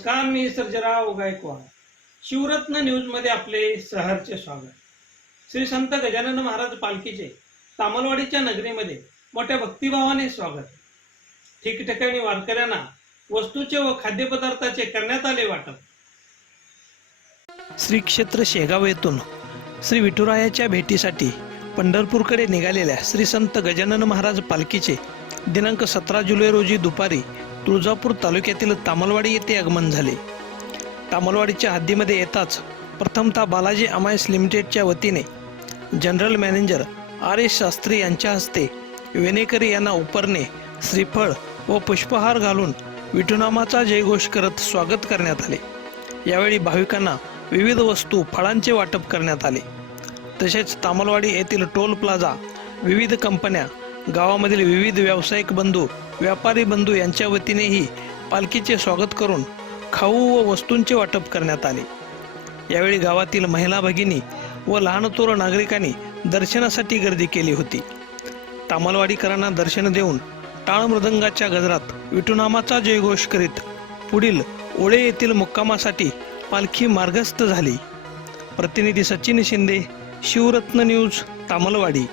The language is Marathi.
नमस्कार, मी सर्जेराव गायकवाड. शिवरत्न न्यूजमध्ये आपले सहर्ष स्वागत. श्री संत गजानन महाराज पालखीचे तामलवाडीच्या नगरीमध्ये मोठ्या भक्तिभावाने स्वागत. ठिकठिकाणी वारकऱ्यांना वस्तूचे व खाद्यपदार्थाचे करण्यात आले वाटप. श्री क्षेत्र शेगाव येथून श्री विठुरायाच्या भेटीसाठी पंढरपूरकडे निघालेल्या श्री संत गजानन महाराज पालखीचे दिनांक 17 जुलै रोजी दुपारी तुळजापूर तालुक्यातील तामलवाडी येथे आगमन झाले. तामलवाडीच्या हद्दीमध्ये येताच प्रथमतः बालाजी अमायस लिमिटेडच्या वतीने जनरल मॅनेजर R.S. शास्त्री यांच्या हस्ते वेनेकरी यांना उपरणे, श्रीफळ व पुष्पहार घालून विठुनामाचा जयघोष करत स्वागत करण्यात आले. यावेळी भाविकांना विविध वस्तू, फळांचे वाटप करण्यात आले. तसेच तामलवाडी येथील टोल प्लाझा, विविध कंपन्या, गावामधील विविध व्यावसायिक बंधू, व्यापारी बंधू यांच्या वतीनेही पालखीचे स्वागत करून खाऊ व वस्तूंचे वाटप करण्यात आले. यावेळी गावातील महिला भगिनी व लहानथोर नागरिकांनी दर्शनासाठी गर्दी केली होती. तामलवाडीकरांना दर्शन देऊन टाळ मृदंगाच्या गजरात विठुनामाचा जयघोष करीत पुढील ओळे येथील मुक्कामासाठी पालखी मार्गस्थ झाली. प्रतिनिधी सचिन शिंदे, शिवरत्न न्यूज, तामलवाडी.